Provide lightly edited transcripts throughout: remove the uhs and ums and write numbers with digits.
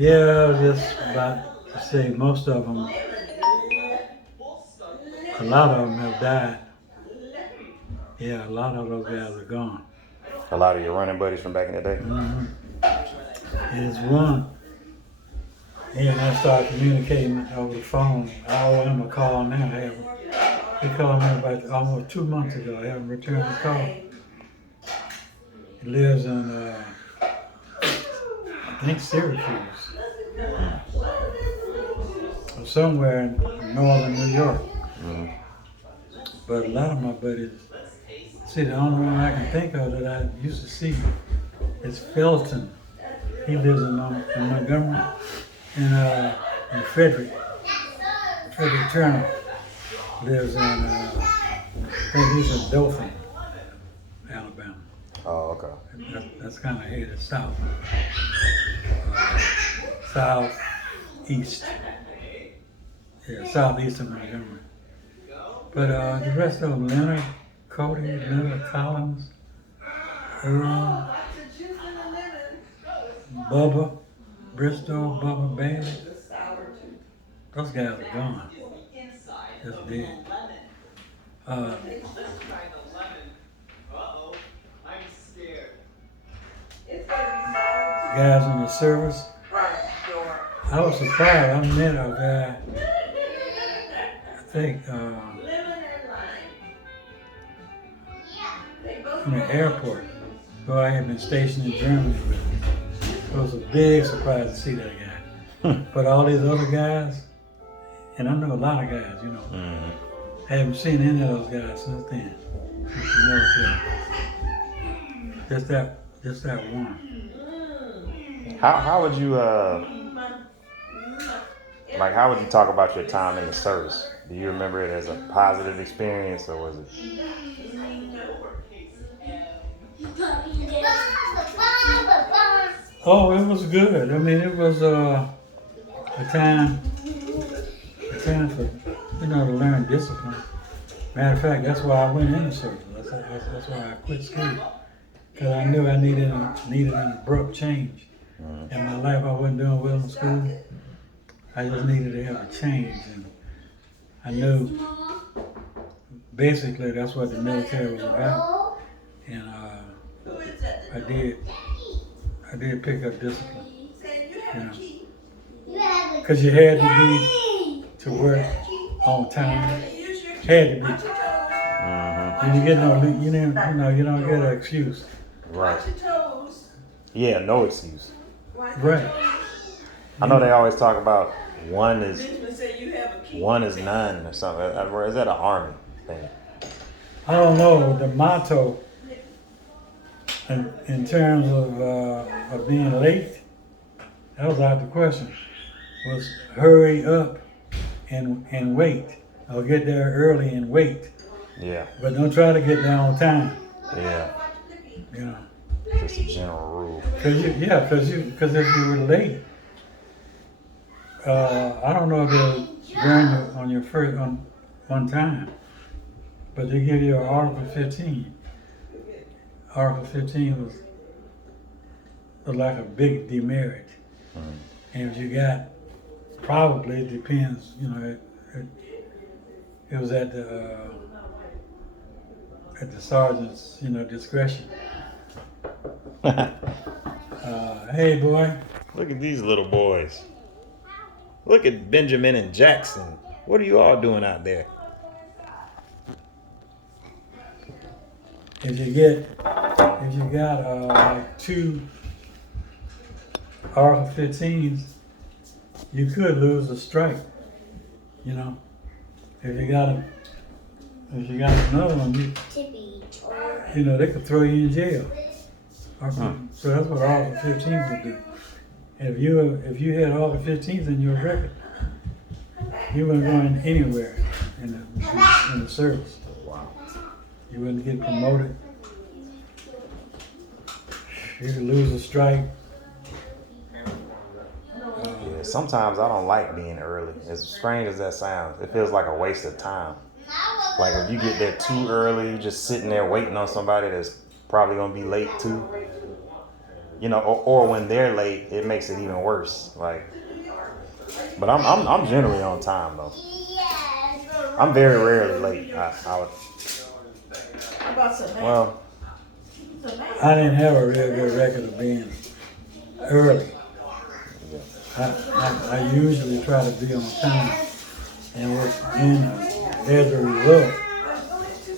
Yeah, just about to say most of them, a lot of them have died. Yeah, a lot of those guys are gone. A lot of your running buddies from back in the day. Hmm. There's one, he and I started communicating over the phone. I owe him a call now. He called me about almost 2 months ago. I haven't returned his call. He lives in, I think, Syracuse, or somewhere in northern New York. Mm-hmm. But a lot of my buddies, see, the only one I can think of that I used to see is Felton. He lives in Montgomery and Frederick. Frederick Turner lives in, I think he's in Dothan, Alabama. Oh, okay. That's kind of headed south. Southeast. Yeah, southeast of Montgomery. But the rest of them, Leonard, Cody, Leonard Collins, Earl, Bubba, Bristow, Bubba Bailey. Those guys are gone. Just dead. Uh, guys in the service. I was surprised. I met a guy, I think, in the airport, who I had been stationed in Germany with. It was a big surprise to see that guy. But all these other guys, and I know a lot of guys, you know, I haven't seen any of those guys since then. Since the military. Just that one. How would you how would you talk about your time in the service? Do you remember it as a positive experience, or was it? Oh, it was good. I mean, it was a time for, you know, to learn discipline. Matter of fact, that's why I went into service. That's why I quit school, because I knew I needed an abrupt change in my life. I wasn't doing well in school. I just needed to have a change, and I knew basically that's what the military was about. And I did pick up discipline, you know, because you had to be to work on time. Had to be. Mm-hmm. You get you don't get an excuse. Right. Yeah, no excuse. Right. I know they always talk about one is none or something. Is that an army thing? I don't know the motto in terms of being late. That was out the question. Was hurry up and wait, or get there early and wait. Yeah. But don't try to get there on time. Yeah. You know. Just a general rule. Because if you were late, I don't know if they'll burn you on your first on time, but they give you an Article 15. Article 15 was like a big demerit, and if you got, probably, it depends, you know, it was at the sergeant's, you know, discretion. Hey boy. Look at these little boys. Look at Benjamin and Jackson. What are you all doing out there? If you got like 2 Article 15s, you could lose a strike. You know, if you got another one, you know, they could throw you in jail. So that's what Article 15s would do. If you had Article 15s in your record, you weren't going anywhere in the service. Wow. You wouldn't get promoted. You could lose a strike. Yeah, sometimes I don't like being early. As strange as that sounds, it feels like a waste of time. Like if you get there too early, you're just sitting there waiting on somebody that's probably gonna be late too. you know, or when they're late, it makes it even worse. Like, but I'm generally on time though. I'm very rarely late. I would. Well, I didn't have a real good record of being early. I usually try to be on time, and as a result,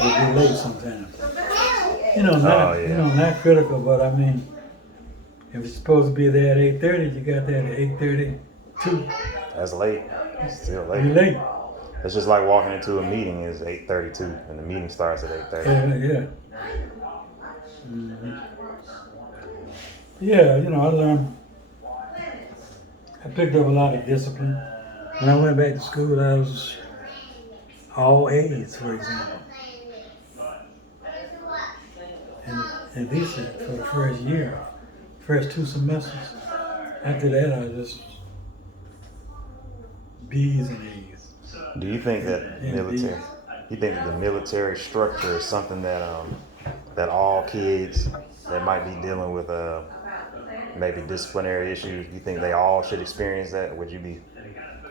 I be late sometimes. Not critical, but I mean, if you're supposed to be there at 8:30, you got there at 8:32. that's late. It's still late. You're late. It's just like walking into a meeting is 8:32, and the meeting starts at 8:30. Yeah. Mm-hmm. Yeah, I picked up a lot of discipline. When I went back to school, I was all A's, for example. And decent for the first year, first 2 semesters. After that, I just B's and A's. Do you think that the military structure is something that all kids that might be dealing with maybe disciplinary issues, you think they all should experience that? Would you be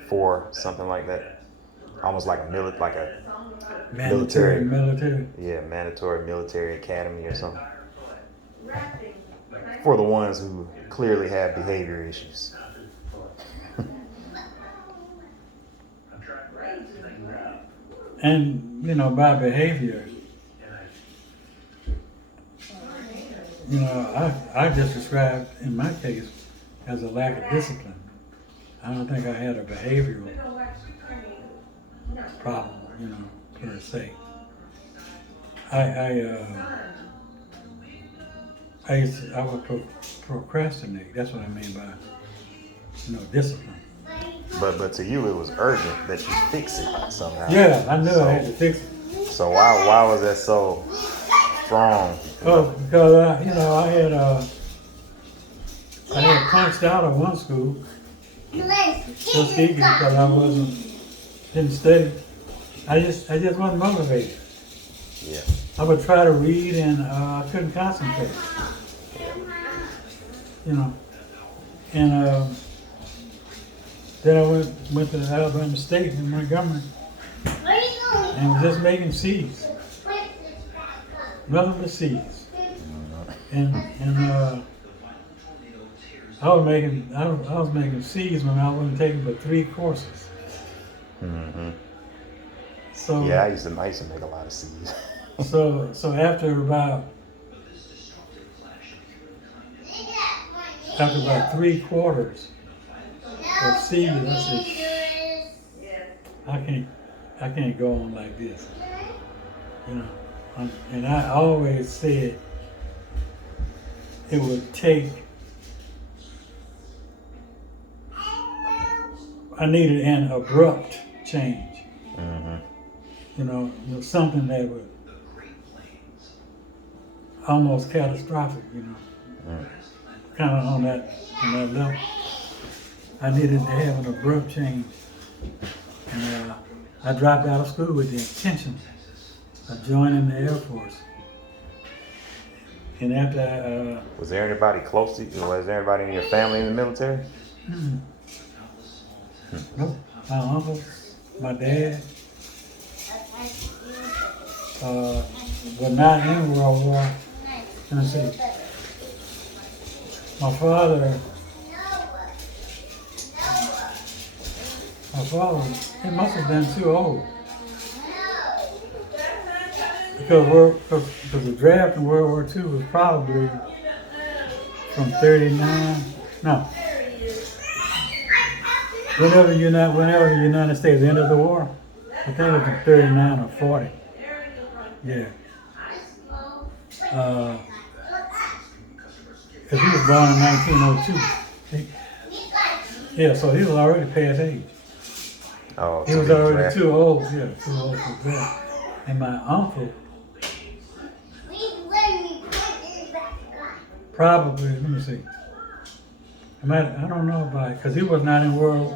for something like that? Almost like a Mandatory. Yeah, mandatory military academy or something. For the ones who clearly have behavior issues. And, by behavior, I just described in my case as a lack of discipline. I don't think I had a behavioral problem, per se. I would procrastinate. That's what I mean by, discipline. But to you, it was urgent that you fix it somehow. Yeah, I knew I had to fix it. So why was that so strong? Oh, because I had punched out of one school just because I didn't study. I just wasn't motivated. Yeah. I would try to read and I couldn't concentrate. And then I went to Alabama State in Montgomery and was just making C's. Nothing but C's. And I was making C's when I wasn't taking but 3 courses. Mm-hmm. So yeah, I used to make a lot of C's. so after about 3 quarters of C's, I said, I can't go on like this. And I always said it would take. I needed an abrupt change. Mm-hmm. Something that would almost catastrophic. Kind of on that level. I needed to have an abrupt change, and I dropped out of school with the intention of joining the Air Force. And after was there anybody close to you? Was there anybody in your family in the military? Nope. My uncle, my dad, were not in World War. Let me see. My father, he must have been too old. Because the draft in World War II was probably from 39. No. Whenever the United States ended the war, I think it was from 39 or 40. Yeah. Because he was born in 1902. So he was already past age. Oh, he was already too old. Yeah, too old for that. And my uncle, probably, let me see. I don't know about it, because he wasn't in World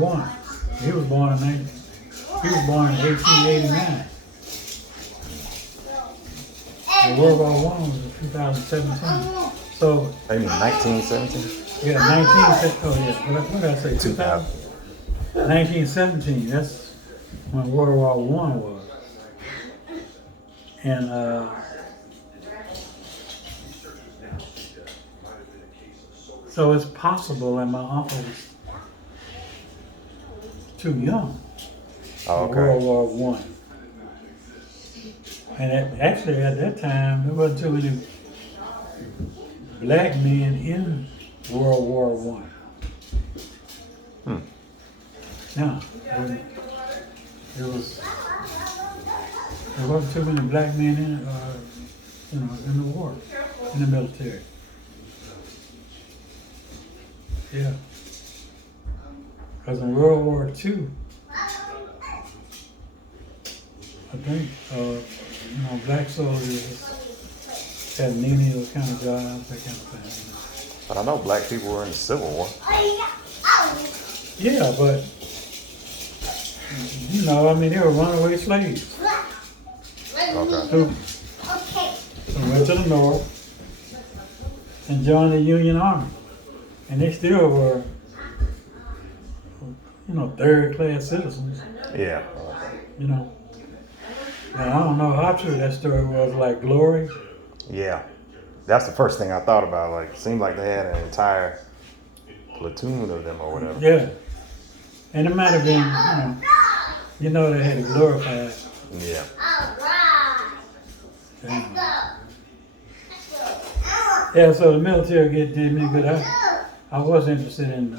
War I. He was born in 1889. World War One was in 2017. So I mean 1917? yeah, 19. Oh yeah, what did I say? 2000. 1917. That's when World War One was, and so it's possible that my uncle was too young Oh, for okay. World War One. And actually, at that time, there wasn't too many black men in World War One. No, there wasn't too many black men in the war, in the military. Yeah, because in World War II, I think black soldiers had menial kind of jobs, that kind of thing. But I know black people were in the Civil War. Yeah, but they were runaway slaves Okay. who went to the north and joined the Union Army, and they still were, third-class citizens. Yeah. And I don't know how true that story was, like Glory. Yeah. That's the first thing I thought about. Like, it seemed like they had an entire platoon of them or whatever. Yeah. And it might have been, they had it glorified. Yeah. Yeah, so the military did me good. I was interested in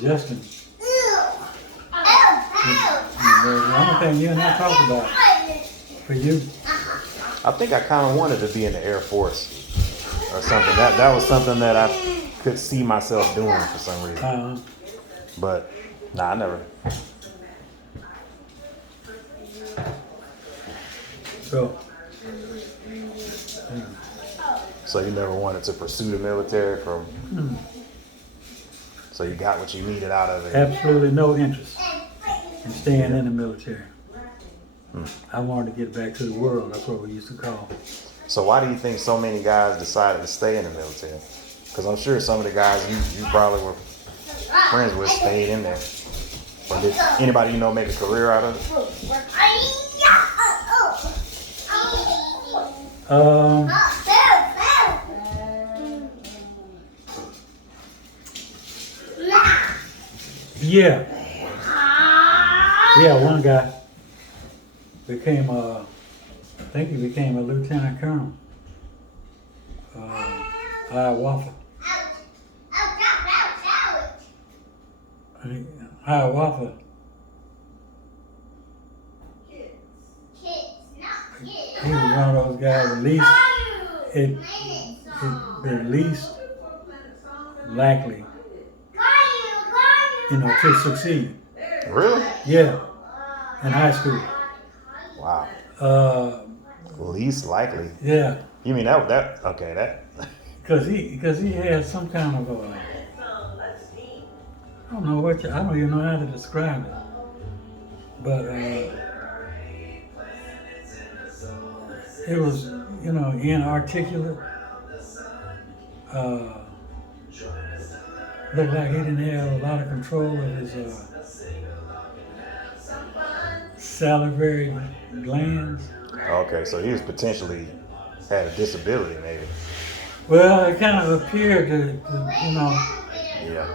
Justin. The only thing you and I talked about for you. I think I kind of wanted to be in the Air Force or something. That was something that I could see myself doing for some reason. But, I never. So you never wanted to pursue the military so you got what you needed out of it? Absolutely no interest in staying in the military. I wanted to get back to the world. That's what we used to call it. So why do you think so many guys decided to stay in the military? Because I'm sure some of the guys you probably were friends with stayed in there. Or did anybody make a career out of it? Yeah, one guy became I think he became a lieutenant colonel. Hiawatha. Hiawatha. He was one of those guys the least likely, to succeed. Really? Yeah, in high school. Wow. Least likely. Yeah. You mean that? Okay, that. Because he had some kind of I don't even know how to describe it, but it was inarticulate. Looked like he didn't have a lot of control of his salivary glands. Okay, so he was potentially had a disability, maybe. Well, it kind of appeared to Yeah.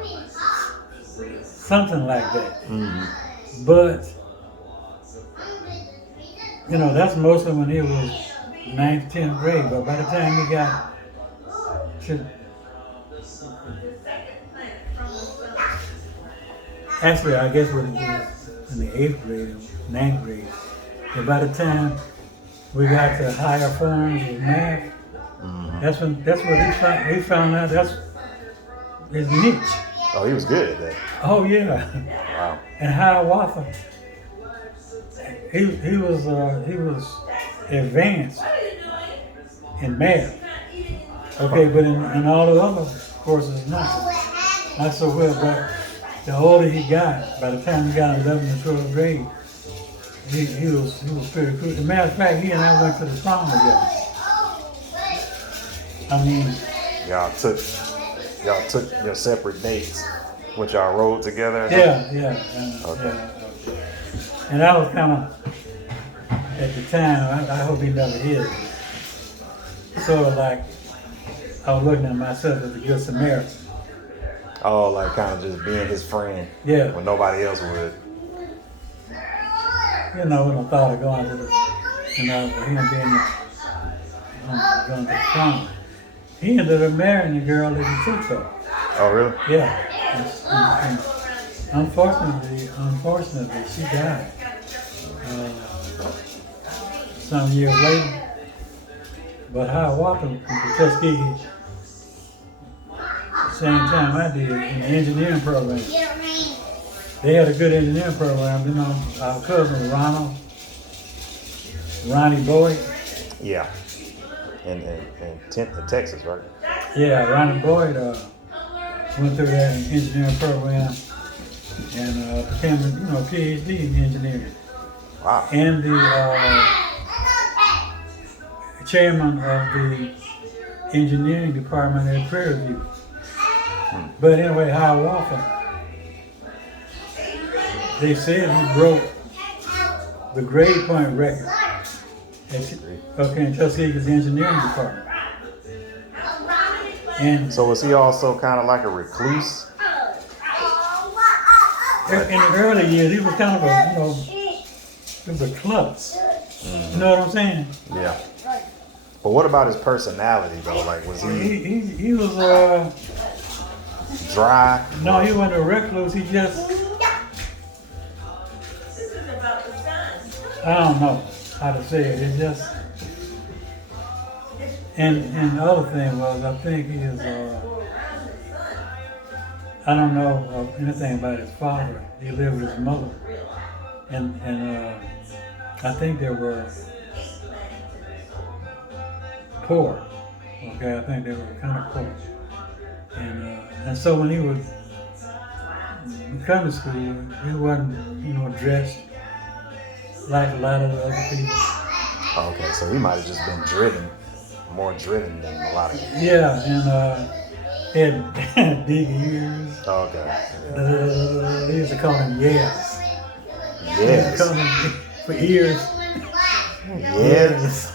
something like that. Mm-hmm. But that's mostly when he was 9th, 10th grade. But by the time he got to actually, I guess when he was in the 8th grade or 9th grade. But by the time we got to higher forms of math, that's what he found out that's his niche. Oh, he was good at that. Oh yeah. Wow. And Hiawatha, he was advanced in math. Okay, but in all the other courses, not so well. But the older he got, by the time he got in 11th and 12th grade, he was pretty cool. As a matter of fact, he and I went to the prom together. I mean, Y'all took your separate dates, when y'all rode together. yeah. Okay. And I was kind of, at the time, I hope he never hears it. Sort of like, I was looking at myself as a good Samaritan. Oh, like kind of just being his friend. Yeah. When nobody else would. You know, when I thought of going to the, him being going to the prom. He ended up marrying the girl that he took so. Oh, really? Yeah. And unfortunately, she died. Some years later. But Hiawatha went to Tuskegee same time I did in the engineering program. They had a good engineering program. You know, our cousin Ronnie Boyd. Yeah. In Texas, right? Yeah, Ronnie Boyd went through that engineering program and became a PhD in engineering. Wow. And the chairman of the engineering department at Prairie View. But anyway, Hiawatha, they said he broke the grade point record in Tuskegee's engineering department. And So was he also kind of like a recluse? in the early years, he was kind of he was a klutz. You know what I'm saying? Yeah. But what about his personality though? Like, was He was dry? no, he wasn't a recluse. He just, I don't know how to say it. It just, and the other thing was, I think he is, I don't know anything about his father. He lived with his mother, and I think they were poor. Okay, I think they were kind of poor, and so when he was in coming to school, he wasn't dressed like a lot of the other people. Okay, so he might have just been more driven than a lot of people. Yeah, and had big ears. Oh, okay. They used to call him yes. Yes. Call him for ears. Yes.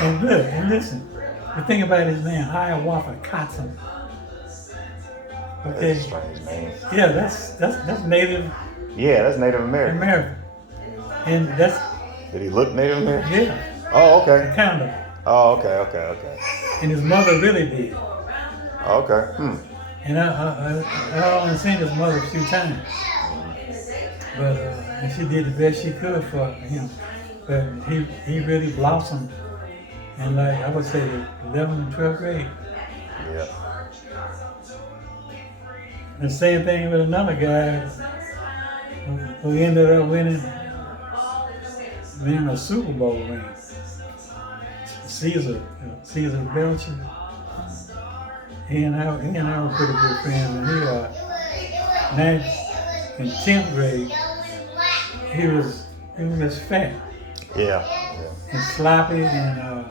And look, and listen. The thing about his name, Hiawatha Cotton. Okay. That's a strange name. Yeah, that's Native Yeah, that's Native American. American. And that's, Did he look Native American? yeah, Oh, okay. kind of. Oh, okay. And his mother really did. Okay. And I only seen his mother a few times. But and she did the best she could for him. But he really blossomed in, like, I would say, the 11th and 12th grade. Yeah. And same thing with another guy who ended up winning a Super Bowl ring. Caesar Belcher. He and I were pretty good friends, and in 10th grade, he was just fat Yeah. and sloppy and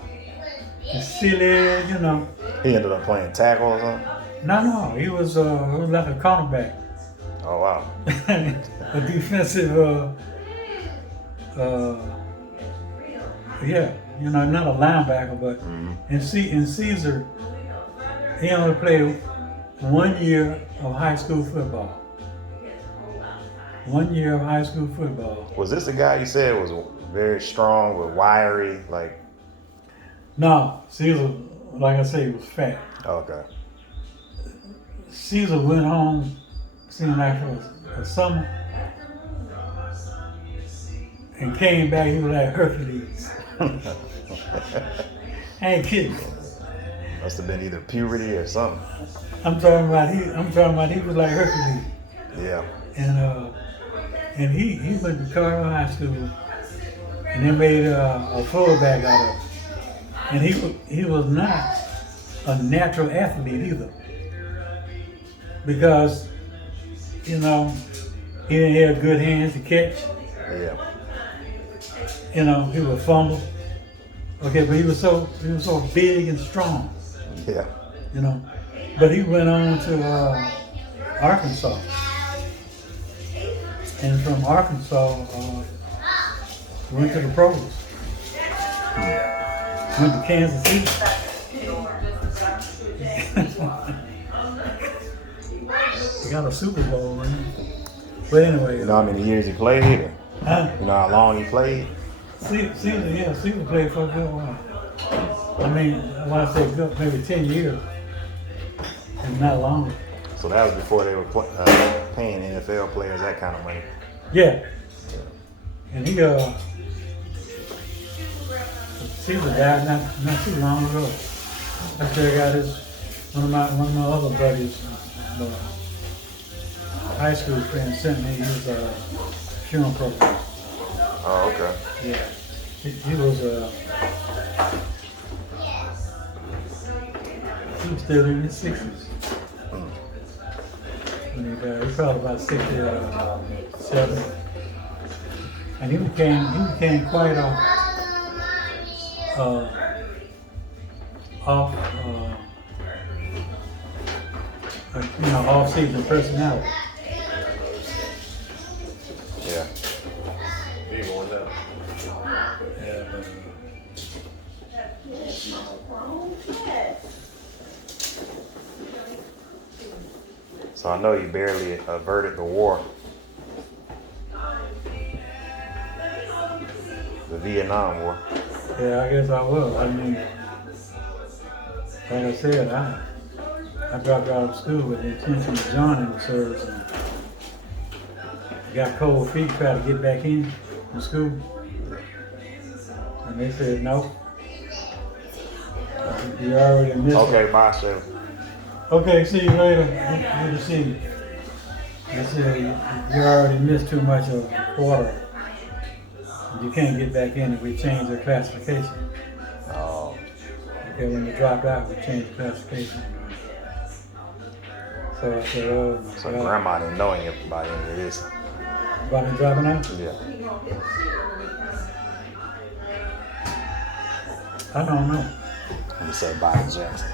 silly, you know. He ended up playing tackle or something? No, he was like a cornerback. Oh, wow. A defensive, not a linebacker, but in Caesar, he only played 1 year of high school football. 1 year of high school football. Was this the guy you said was very strong, with wiry, like? No, Caesar, like I said, he was fat. Okay. Caesar went home, seemed like for a summer, and came back, he was like Hercules. I ain't kidding. Must have been either puberty or something. I'm talking about he was like Hercules. Yeah. And he went to Cardinal High School, and they made a fullback out of him. And he was not a natural athlete either, because He didn't have good hands to catch. Yeah. You know, he would fumble. Okay, but he was so big and strong. Yeah. You know, but he went on to Arkansas, and from Arkansas went to the pros. Went to Kansas City. He got a Super Bowl ring. But anyway, You know how many years he played? Or huh? you know how long he played? Caesar played for a good while. I mean, when I say good, maybe 10 years, and not longer. So that was before they were paying NFL players that kind of money. Yeah. And he Caesar died not too long ago. I still got one of my other buddies, high school friend, sent me his funeral program. Oh, okay. Yeah, he was still in his 60s when he died. He was probably about 67, and he became quite off-season personality. Yeah. Yeah, but, So I know you barely averted the war. The Vietnam War. yeah, I guess I will. I mean, like I said, I dropped out of school with the intention of joining the service, and got cold feet, tried to get back in school, and they said no. You already missed. Okay, bye, Chef. Okay, see you later. Good to see you. They said you already missed too much of the quarter. You can't get back in if we change the classification. Oh, Okay, when you dropped out, we changed the classification. So I said, oh my so God. Grandma didn't know anything about any of this. About me dropping out? Yeah. I don't know. You said bye to Jackson.